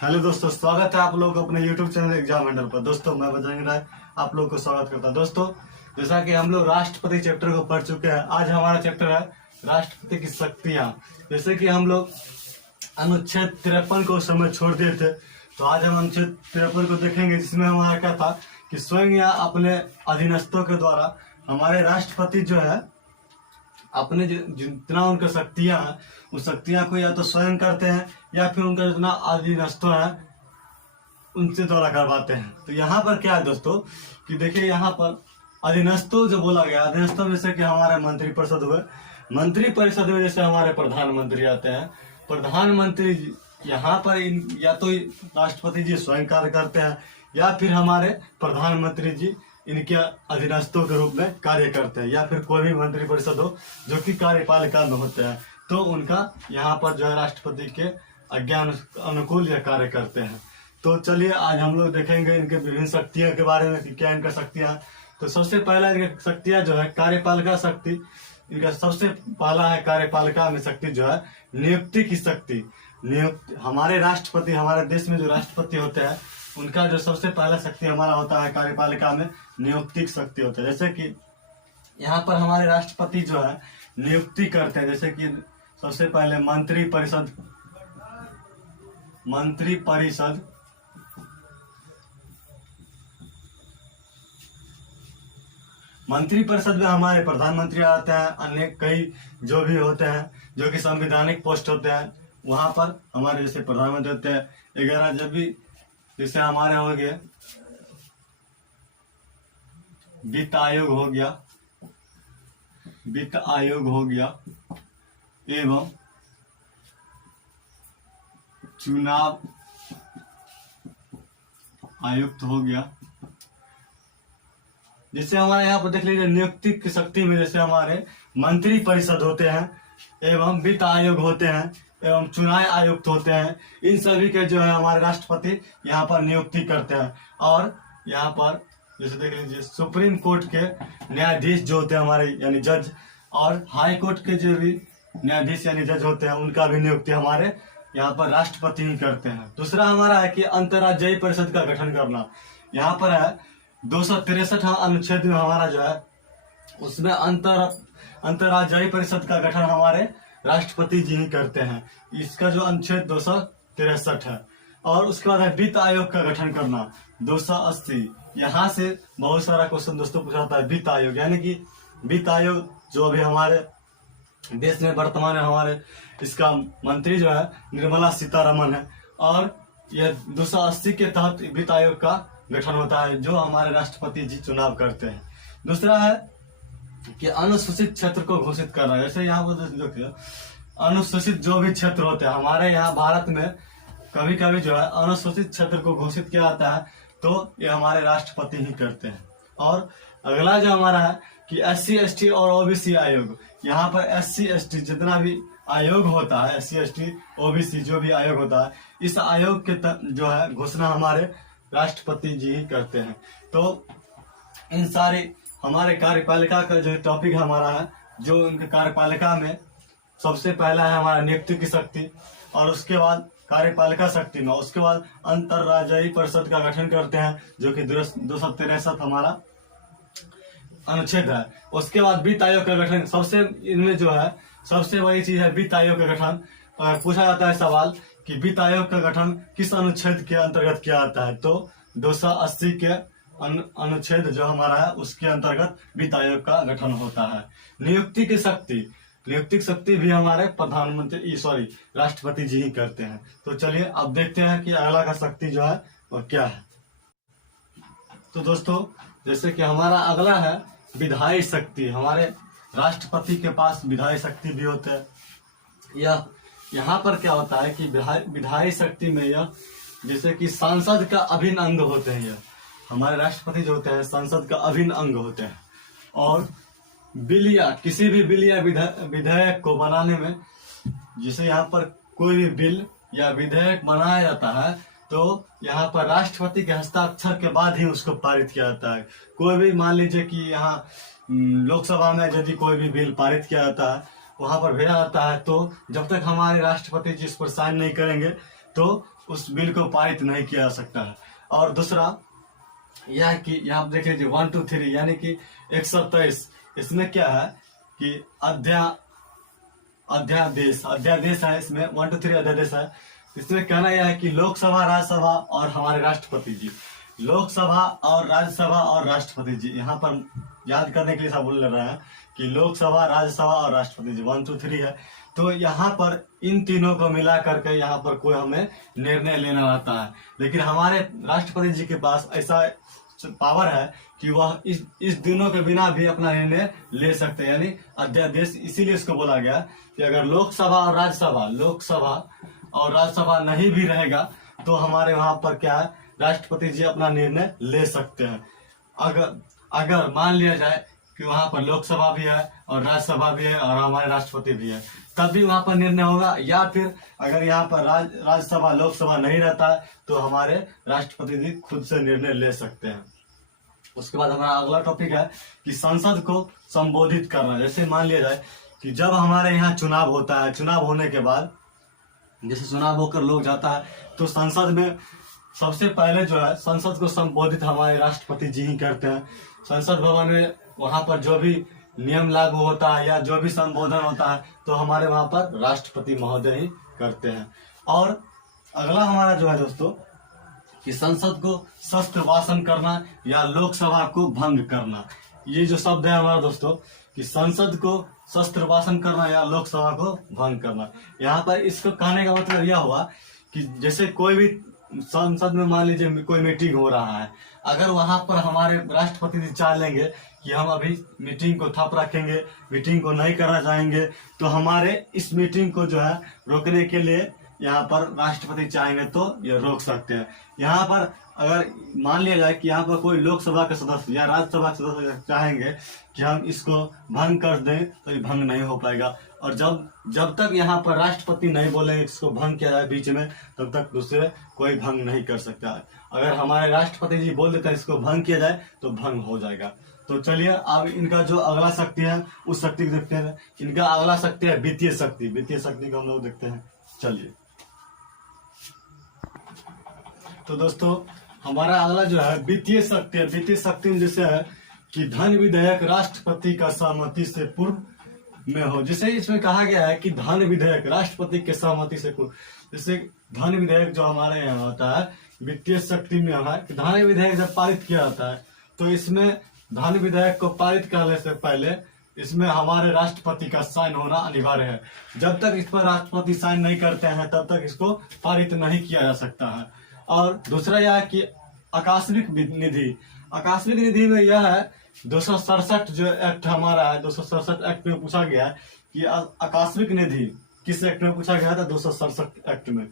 Hello दोस्तों, स्वागत है आप लोग अपने YouTube चैनल एग्जाम हैंडल पर। दोस्तों मैं बजरंग राय आप लोग को स्वागत करता हूं। दोस्तों जैसा कि हम लोग राष्ट्रपति चैप्टर को पढ़ चुके हैं, आज हमारा चैप्टर है राष्ट्रपति की शक्तियां। जैसे कि हम लोग अनुच्छेद 53 को उस समय छोड़ दिए थे, तो आज हम अनुच्छेद 53 को देखेंगे, जिसमें हमारा क्या था कि स्वयं या अपने अधीनस्थों के द्वारा हमारे राष्ट्रपति जो है अपने जितना उनका शक्तियां हैं उस शक्तियां को या तो स्वयं करते हैं या फिर उनका जितना अधीनस्थ है उनसे द्वारा करवाते हैं। तो यहाँ पर क्या है दोस्तों कि देखिए, यहाँ पर अधीनस्थों जो बोला गया, अधीनस्थों जैसे कि हमारे मंत्री परिषद हुए, मंत्री परिषद में जैसे हमारे प्रधानमंत्री आते हैं। प्रधानमंत्री यहाँ पर या तो राष्ट्रपति जी स्वयं कार्य करते हैं या फिर हमारे प्रधानमंत्री जी इनके अधीनस्थों के रूप में कार्य करते हैं, या फिर कोई भी मंत्री परिषद हो जो कि कार्यपालिका में होते हैं, तो उनका यहाँ पर जो है राष्ट्रपति के आज्ञा अनुकूल यह कार्य करते हैं। तो चलिए आज हम लोग देखेंगे इनके विभिन्न शक्तियों के बारे में कि क्या इनका शक्तियां। तो सबसे पहला इनकी शक्तियां जो है कार्यपालिका शक्ति। इनका सबसे पहला है कार्यपालिका में शक्ति जो है नियुक्ति की शक्ति। नियुक्ति हमारे राष्ट्रपति, हमारे देश में जो राष्ट्रपति होते हैं उनका जो सबसे पहला शक्ति हमारा होता है कार्यपालिका में नियुक्ति की शक्ति होता है। जैसे कि यहाँ पर हमारे राष्ट्रपति जो है नियुक्ति करते हैं, जैसे कि सबसे पहले मंत्री परिषद में हमारे प्रधानमंत्री आते हैं, अन्य कई जो भी होते हैं जो कि संवैधानिक पोस्ट होते हैं, वहां पर हमारे जैसे प्रधानमंत्री होते हैं 11। जब भी जैसे हमारे हो गए वित्त आयोग हो गया एवं चुनाव आयुक्त हो गया। जैसे हमारे यहाँ पर देख लीजिए नियुक्ति की शक्ति में जैसे हमारे मंत्री परिषद होते हैं एवं वित्त आयोग होते हैं एवं चुनाव आयुक्त होते हैं, इन सभी के जो है हमारे राष्ट्रपति यहाँ पर नियुक्ति करते हैं। और यहाँ पर जैसे देख लीजिए सुप्रीम कोर्ट के न्यायाधीश जो होते हैं हमारे यानी जज, और हाई कोर्ट के जो भी न्यायाधीश यानी जज होते हैं उनका भी नियुक्ति हमारे यहाँ पर राष्ट्रपति ही करते हैं। दूसरा हमारा है कि अंतर्राज्यीय परिषद का गठन करना। यहाँ पर है 263 अनुच्छेद में हमारा जो है उसमें अंतर्राज्यीय परिषद का गठन हमारे राष्ट्रपति जी ही करते हैं। इसका जो अनुच्छेद 263 है। और उसके बाद है वित्त आयोग का गठन करना 280। यहाँ से बहुत सारा क्वेश्चन दोस्तों पूछा जाता है। वित्त आयोग यानी कि वित्त आयोग जो अभी हमारे देश में वर्तमान में हमारे इसका मंत्री जो है निर्मला सीतारमन है, और यह 280 के तहत वित्त आयोग का गठन होता है जो हमारे राष्ट्रपति जी चुनाव करते हैं। दूसरा है कि अनुसूचित क्षेत्र को घोषित करना। जैसे यहाँ पर देखिए अनुसूचित जो भी क्षेत्र होते हैं हमारे यहाँ भारत में, कभी कभी जो है अनुसूचित क्षेत्र को घोषित किया जाता है तो ये हमारे राष्ट्रपति ही करते हैं। और अगला जो हमारा है कि SC ST और OBC आयोग। यहाँ पर SC ST जितना भी आयोग होता है, SC ST OBC जो भी आयोग होता है, इस आयोग के जो है घोषणा हमारे राष्ट्रपति जी ही करते हैं। तो इन सारे हमारे कार्यपालिका का जो टॉपिक हमारा है, जो इनके कार्यपालिका में सबसे पहला है हमारा नियुक्ति की शक्ति, और उसके बाद कार्यपालिका शक्ति में उसके बाद अंतर्राज्यीय परिषद का गठन करते हैं जो कि 263 हमारा अनुच्छेद है। उसके बाद वित्त आयोग का गठन, सबसे इनमें जो है सबसे बड़ी चीज है वित्त आयोग का गठन। पूछा जाता है सवाल कि वित्त आयोग का गठन किस अनुच्छेद के अंतर्गत किया जाता है, तो 280 के अनुच्छेद जो हमारा है उसके अंतर्गत वित्त आयोग का गठन होता है। नियुक्ति की शक्ति भी हमारे राष्ट्रपति जी ही करते हैं। तो चलिए अब देखते हैं कि अगला का शक्ति जो है वो क्या है। तो दोस्तों जैसे कि हमारा अगला है विधायी शक्ति। हमारे राष्ट्रपति के पास विधायी शक्ति भी होते हैं। यह यहाँ पर क्या होता है कि विधायी शक्ति में यह जैसे कि सांसद का अभिन्न अंग होते हैं। यह हमारे राष्ट्रपति जो होते हैं संसद का अभिन्न अंग होते हैं। और किसी भी बिल या विधेयक को बनाने में, जैसे यहाँ पर कोई भी बिल या विधेयक बनाया जाता है तो यहाँ पर राष्ट्रपति के हस्ताक्षर के बाद ही उसको पारित किया जाता है। कोई भी मान लीजिए कि यहाँ लोकसभा में यदि कोई भी बिल पारित किया जाता है वहां पर भेजा जाता है, तो जब तक हमारे राष्ट्रपति जी इस पर साइन नहीं करेंगे तो उस बिल को पारित नहीं किया जा सकता है। और दूसरा यह है कि यहाँ पे देख लीजिए 1 2 3 यानी कि 123, इसमें क्या है कि अध्यादेश है, इसमें 1 2 3 अध्यादेश है। इसमें कहना यह है कि लोकसभा, राज्यसभा और हमारे राष्ट्रपति जी, लोकसभा और राज्यसभा और राष्ट्रपति जी, यहाँ पर याद करने के लिए सब बोल रहे हैं कि लोकसभा, राज्यसभा और राष्ट्रपति जी 1 2 3 है। तो यहाँ पर इन तीनों को मिला करके यहाँ पर कोई हमें निर्णय लेना रहता है, लेकिन हमारे राष्ट्रपति जी के पास ऐसा पावर है कि वह इस दिनों के बिना भी अपना निर्णय ले सकते हैं, यानी अध्यादेश। इसीलिए इसको बोला गया कि अगर लोकसभा और राज्यसभा नहीं भी रहेगा तो हमारे वहां पर क्या है, राष्ट्रपति जी अपना निर्णय ले सकते हैं। अगर मान लिया जाए कि वहां पर लोकसभा भी है और राज्यसभा भी है और हमारे राष्ट्रपति भी है, तब भी वहां पर निर्णय होगा। या फिर अगर यहाँ पर राज्यसभा लोकसभा नहीं रहता है तो हमारे राष्ट्रपति जी खुद से निर्णय ले सकते हैं। उसके बाद हमारा अगला टॉपिक है कि संसद को संबोधित करना। जैसे मान लिया जाए कि जब हमारे यहाँ चुनाव होता है, चुनाव होने के बाद जैसे चुनाव होकर लोग जाता है तो संसद में सबसे पहले जो है संसद को संबोधित हमारे राष्ट्रपति जी ही करते हैं। संसद भवन में वहां पर जो भी नियम लागू होता है या जो भी संबोधन होता है तो हमारे वहां पर राष्ट्रपति महोदय ही करते हैं। और अगला हमारा जो है दोस्तों कि संसद को शस्त्र वासन करना या लोकसभा को भंग करना। ये जो शब्द है हमारा दोस्तों कि संसद को शस्त्र वासन करना या लोकसभा को भंग करना। यहाँ पर इसको कहने का मतलब यह हुआ कि जैसे कोई भी संसद में मान लीजिए कोई मीटिंग हो रहा है, अगर वहां पर हमारे राष्ट्रपति जी चाह लेंगे कि हम अभी मीटिंग को ठप रखेंगे, मीटिंग को नहीं करना चाहेंगे, तो हमारे इस मीटिंग को जो है रोकने के लिए यहाँ पर राष्ट्रपति चाहेंगे तो ये रोक सकते हैं। यहाँ पर अगर मान लिया जाए कि यहाँ पर कोई लोकसभा के सदस्य या राज्यसभा के सदस्य चाहेंगे कि हम इसको भंग कर दें तो ये भंग नहीं हो पाएगा। और जब तक यहाँ पर राष्ट्रपति नहीं बोलेंगे इसको भंग किया जाए बीच में, तब तक दूसरे कोई भंग नहीं कर सकता है। अगर हमारे राष्ट्रपति जी बोल देते हैं इसको भंग किया जाए तो भंग हो जाएगा। तो चलिए अब इनका जो अगला शक्ति है उस शक्ति को देखते हैं। इनका अगला शक्ति है वित्तीय शक्ति। वित्तीय शक्ति को हम लोग देखते हैं। चलिए तो दोस्तों हमारा अगला जो है वित्तीय शक्ति है। वित्तीय शक्ति में जैसे है कि धन विधेयक राष्ट्रपति का सहमति से पूर्व में हो। जैसे इसमें कहा गया है कि धन विधेयक राष्ट्रपति के सहमति से पूर्व, जैसे धन विधेयक जो हमारे यहाँ होता है वित्तीय शक्ति में है कि धन विधेयक जब पारित किया जाता है तो इसमें धन विधेयक को पारित करने से पहले इसमें हमारे राष्ट्रपति का साइन होना अनिवार्य है। जब तक इस पर राष्ट्रपति साइन नहीं करते हैं तब तक इसको पारित नहीं किया जा सकता है। और दूसरा यह है कि आकस्मिक निधि। आकस्मिक निधि में यह है 267 जो एक्ट हमारा है, 267 एक्ट में पूछा गया है कि आकस्मिक निधि किस एक्ट में पूछा गया था, 267 एक्ट में।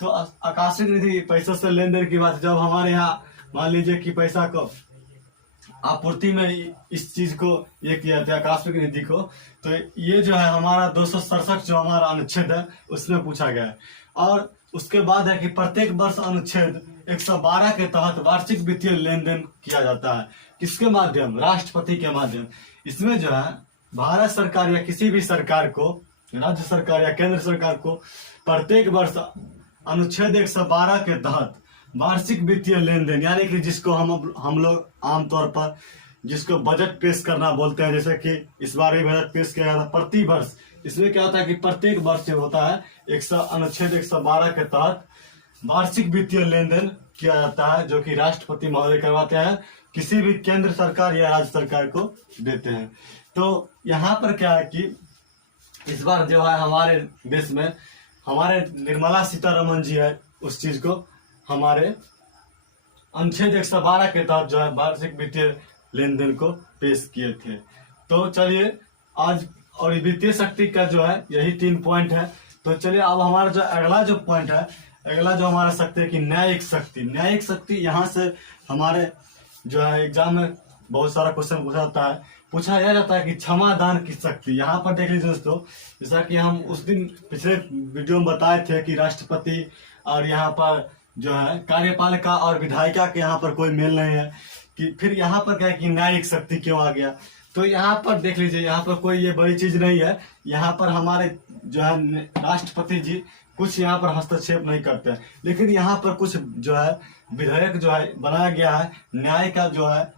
तो आकस्मिक निधि पैसे से लेन देन की बात, जब हमारे यहाँ मान लीजिए कि पैसा को आपूर्ति में इस चीज को ये किया था आकस्मिक निधि को, तो ये जो है हमारा 267 जो हमारा अनुच्छेद है उसमें पूछा गया है। और उसके बाद है कि प्रत्येक वर्ष अनुच्छेद 112 के तहत वार्षिक वित्तीय लेन देन किया जाता है। किसके माध्यम? राष्ट्रपति के माध्यम। इसमें जो है भारत सरकार या किसी भी सरकार को, राज्य सरकार या केंद्र सरकार को प्रत्येक वर्ष अनुच्छेद 112 के तहत वार्षिक वित्तीय लेन देन, यानी कि जिसको हम लोग आमतौर पर जिसको बजट पेश करना बोलते हैं, जैसे कि इस बार भी बजट पेश किया गया था प्रति वर्ष। इसमें क्या होता है कि प्रत्येक वर्ष जो होता है अनुच्छेद 112 के तहत वार्षिक वित्तीय लेन देन किया जाता है, जो कि राष्ट्रपति महोदय करवाते हैं, किसी भी केंद्र सरकार या राज्य सरकार को देते हैं। तो यहाँ पर क्या है कि इस बार जो है हमारे देश में हमारे निर्मला सीतारमण जी है उस चीज को हमारे अनुच्छेद 112 के तहत जो है वार्षिक वित्तीय लेन देन को पेश किए थे। तो चलिए आज और वित्तीय शक्ति का जो है यही 3 पॉइंट है। तो चलिए अब हमारा जो अगला जो पॉइंट है, अगला जो हमारा शक्ति है कि न्यायिक शक्ति। न्यायिक शक्ति यहाँ से हमारे जो है एग्जाम में बहुत सारा क्वेश्चन पूछा जाता है कि क्षमादान की शक्ति। यहाँ पर देख लीजिए दोस्तों, जैसा कि हम उस दिन पिछले वीडियो में बताए थे कि राष्ट्रपति और यहाँ पर जो है कार्यपालिका और विधायिका के यहाँ पर कोई मेल नहीं है, कि फिर यहाँ पर क्या है कि न्यायिक शक्ति क्यों आ गया। तो यहाँ पर देख लीजिए, यहाँ पर कोई ये बड़ी चीज नहीं है। यहाँ पर हमारे जो है राष्ट्रपति जी कुछ यहाँ पर हस्तक्षेप नहीं करते हैं। लेकिन यहाँ पर कुछ जो है विधेयक जो है बनाया गया है, न्याय का जो है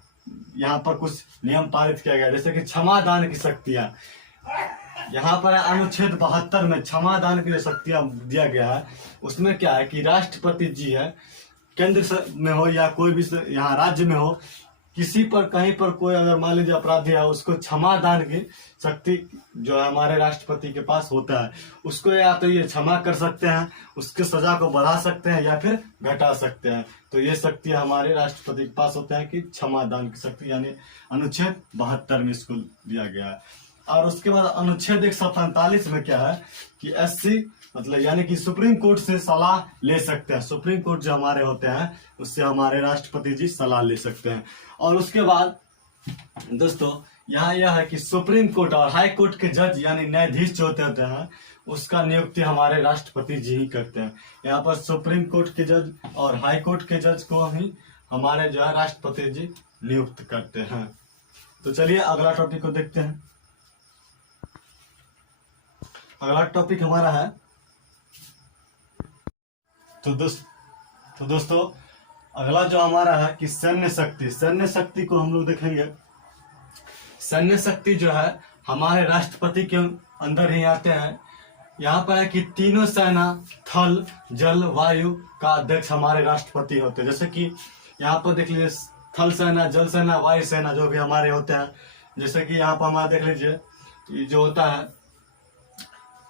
यहाँ पर कुछ नियम पारित किया गया, जैसे कि क्षमा दान की शक्तियाँ। यहाँ पर अनुच्छेद 72 में क्षमा दान की जो शक्तियाँ दिया गया है, उसमें क्या है कि राष्ट्रपति जी है, केंद्र में हो या कोई भी यहाँ राज्य में हो, किसी पर कहीं पर कोई अगर मान लीजिए अपराधी है, उसको क्षमा दान की शक्ति जो है हमारे राष्ट्रपति के पास होता है। उसको या तो ये क्षमा कर सकते हैं, उसके सजा को बढ़ा सकते हैं या फिर घटा सकते हैं। तो ये शक्ति हमारे राष्ट्रपति के पास होता है कि क्षमा दान की शक्ति, यानी अनुच्छेद 72 में इसको दिया गया है। और उसके बाद अनुच्छेद 147 में क्या है कि SC मतलब यानी कि सुप्रीम कोर्ट से सलाह ले सकते हैं। सुप्रीम कोर्ट जो हमारे होते हैं उससे हमारे राष्ट्रपति जी सलाह ले सकते हैं। और उसके बाद दोस्तों यहाँ यह है कि सुप्रीम कोर्ट और हाई कोर्ट के जज यानी न्यायाधीश जो होते हैं उसका नियुक्ति हमारे राष्ट्रपति जी ही करते हैं। यहाँ पर सुप्रीम कोर्ट के जज और हाई कोर्ट के जज को ही हमारे जो है राष्ट्रपति जी नियुक्त करते हैं। तो चलिए अगला टॉपिक को देखते हैं। अगला टॉपिक हमारा है तो दोस्तों अगला जो हमारा है कि सैन्य शक्ति। सैन्य शक्ति को हम लोग देखेंगे। सैन्य शक्ति जो है हमारे राष्ट्रपति के अंदर ही आते हैं। यहाँ पर है कि तीनों सेना थल जल वायु का अध्यक्ष हमारे राष्ट्रपति होते हैं। जैसे कि यहाँ पर देख लीजिए थल सेना, जल सेना, वायु सेना जो भी हमारे होते हैं। जैसे कि यहाँ पर हमारा देख लीजिए जो होता है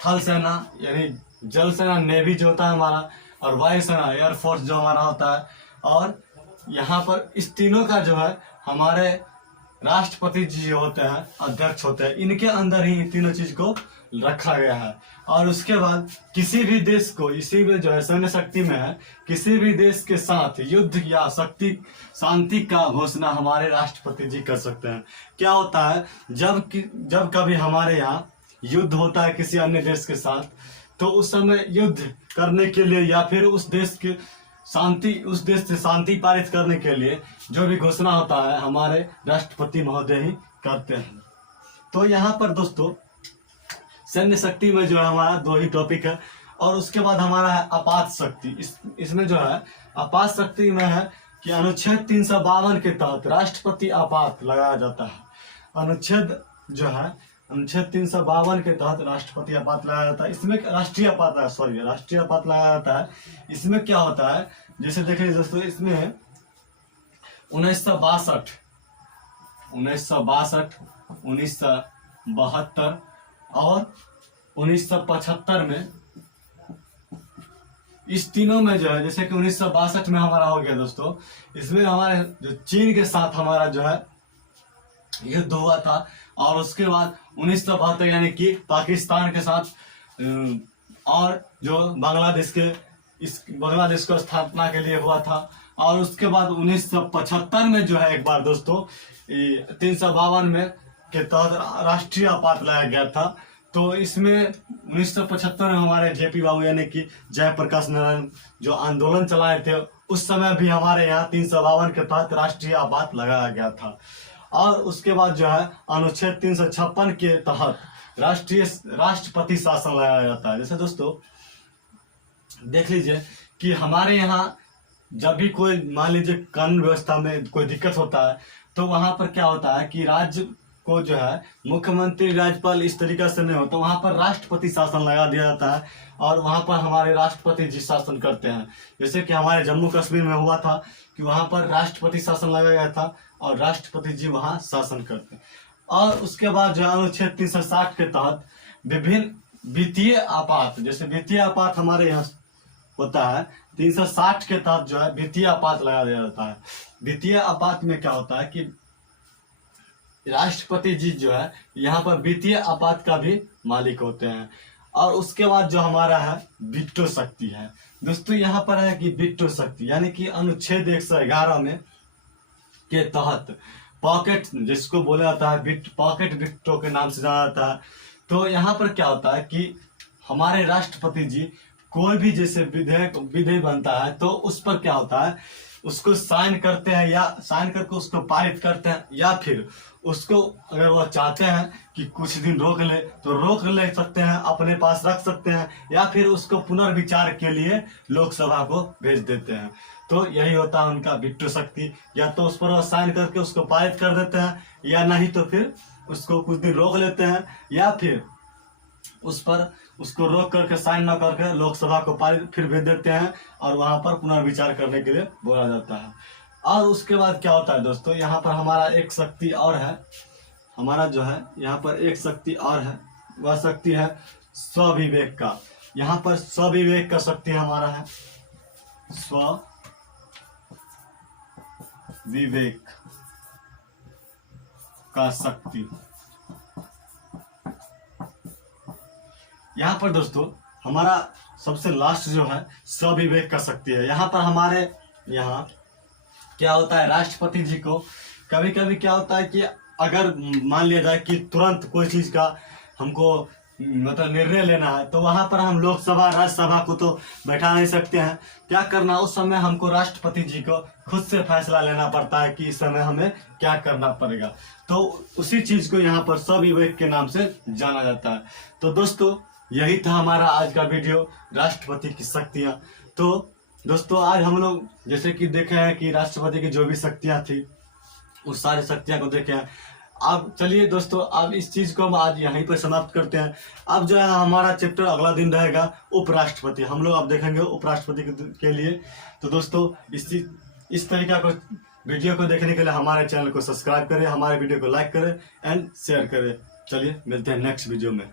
थल सेना यानी जल सेना नेवी जो होता है हमारा, और वायु सेना एयरफोर्स जो हमारा होता है। और यहाँ पर इस तीनों का जो है हमारे राष्ट्रपति जी होते हैं, अध्यक्ष होते हैं। इनके अंदर ही इन तीनों चीज को रखा गया है। और उसके बाद किसी भी देश को इसी में जो है सैन्य शक्ति में है, किसी भी देश के साथ युद्ध या शक्ति शांति का घोषणा हमारे राष्ट्रपति जी कर सकते हैं। क्या होता है जब कभी हमारे यहाँ युद्ध होता है किसी अन्य देश के साथ, तो उस समय युद्ध करने के लिए या फिर उस देश से शांति पारित करने के लिए जो भी घोषणा होता है हमारे राष्ट्रपति महोदय ही करते हैं। तो यहाँ पर दोस्तों सैन्य शक्ति में जो है हमारा 2 ही टॉपिक है। और उसके बाद हमारा है आपात शक्ति। इसमें जो है आपात शक्ति में है कि अनुच्छेद 352 के तहत राष्ट्रपति आपात लगाया जाता है। अनुच्छेद 352 के तहत राष्ट्रपति आपात लगाया जाता है। इसमें राष्ट्रीय आपात लगाया जाता है। इसमें क्या होता है, जैसे देखिए दोस्तों, इसमें 1962, 1972 और 1975 में, इस तीनों में जो है, जैसे कि 1962 में हमारा हो गया दोस्तों, इसमें हमारे जो चीन के साथ हमारा जो है युद्ध हुआ था। और उसके बाद 1972 यानी कि पाकिस्तान के साथ, और जो बांग्लादेश को स्थापना के लिए हुआ था। और उसके बाद 1975 में जो है एक बार दोस्तों 352 में के तहत राष्ट्रीय आपात लाया गया था। तो इसमें 1975 में हमारे जेपी बाबू यानी कि जयप्रकाश नारायण जो आंदोलन चलाए थे, उस समय भी हमारे यहाँ 352 के तहत राष्ट्रीय आपात लगाया गया था। और उसके बाद जो है अनुच्छेद 356 के तहत राष्ट्रपति शासन लगाया जाता है। जैसे दोस्तों देख लीजिए कि हमारे यहाँ जब भी कोई मान लीजिए कानून व्यवस्था में कोई दिक्कत होता है, तो वहां पर क्या होता है कि राज्य को जो है मुख्यमंत्री राज्यपाल इस तरीके से नहीं होता, वहां पर राष्ट्रपति शासन लगा दिया जाता है। और वहां पर हमारे राष्ट्रपति जी शासन करते हैं। जैसे कि हमारे जम्मू कश्मीर में हुआ था कि वहां पर राष्ट्रपति शासन लगाया गया था और राष्ट्रपति जी वहां शासन करते हैं। और उसके बाद जो अनुच्छेद 360 के तहत विभिन्न वित्तीय आपात, जैसे वित्तीय आपात हमारे यहाँ होता है, 360 के तहत जो है वित्तीय आपात लगा दिया जाता है। वित्तीय आपात में क्या होता है कि राष्ट्रपति जी जो है यहाँ पर वित्तीय आपात का भी मालिक होते हैं। और उसके बाद जो हमारा है वीटो शक्ति है दोस्तों। यहाँ पर है कि वीटो शक्ति यानी कि अनुच्छेद 111 में के तहत पॉकेट, जिसको बोला जाता है पॉकेट वीटो के नाम से जाना जाता है। तो यहाँ पर क्या होता है कि हमारे राष्ट्रपति जी कोई भी जैसे विधेयक बनता है, तो उस पर क्या होता है उसको साइन करते हैं या साइन करके उसको पारित करते हैं, या फिर उसको अगर वो चाहते हैं कि कुछ दिन रोक ले तो रोक ले सकते हैं, अपने पास रख सकते हैं, या फिर उसको पुनर्विचार के लिए लोकसभा को भेज देते हैं। तो यही होता है उनका वीटो शक्ति। या तो उस पर वो साइन करके उसको पारित कर देते हैं, या नहीं तो फिर उसको कुछ दिन रोक लेते हैं, या फिर उस पर उसको रोक करके साइन न करके लोकसभा को पारित फिर भेज देते हैं और वहां पर पुनर्विचार करने के लिए बोला जाता है। और उसके बाद क्या होता है दोस्तों, यहाँ पर हमारा एक शक्ति और है, हमारा जो है यहाँ पर एक शक्ति और है, वह शक्ति है स्वविवेक का। यहाँ पर स्वविवेक का शक्ति हमारा है, स्वविवेक का शक्ति। यहाँ पर दोस्तों हमारा सबसे लास्ट जो है स्वविवेक का शक्ति है। यहाँ पर हमारे यहाँ क्या होता है, राष्ट्रपति जी को कभी कभी क्या होता है कि अगर मान लिया जाए कि तुरंत कोई चीज का हमको मतलब निर्णय लेना है, तो वहां पर हम लोकसभा राज्यसभा को तो बैठा नहीं सकते हैं। क्या करना, उस समय हमको राष्ट्रपति जी को खुद से फैसला लेना पड़ता है कि इस समय हमें क्या करना पड़ेगा। तो उसी चीज को यहाँ पर स्वविवेक के नाम से जाना जाता है। तो दोस्तों यही था हमारा आज का वीडियो, राष्ट्रपति की शक्तियां। तो दोस्तों आज हम लोग जैसे कि देखे हैं कि राष्ट्रपति की जो भी शक्तियां थी उस सारी शक्तियां को देखे हैं। अब चलिए दोस्तों, अब इस चीज को हम आज यहीं पर समाप्त करते हैं। अब जो है हमारा चैप्टर अगला दिन रहेगा उपराष्ट्रपति, हम लोग अब देखेंगे उपराष्ट्रपति के लिए। तो दोस्तों इस तरीका को वीडियो को देखने के लिए हमारे चैनल को सब्सक्राइब करें, हमारे वीडियो को लाइक करें एंड शेयर करें। चलिए मिलते हैं नेक्स्ट वीडियो में।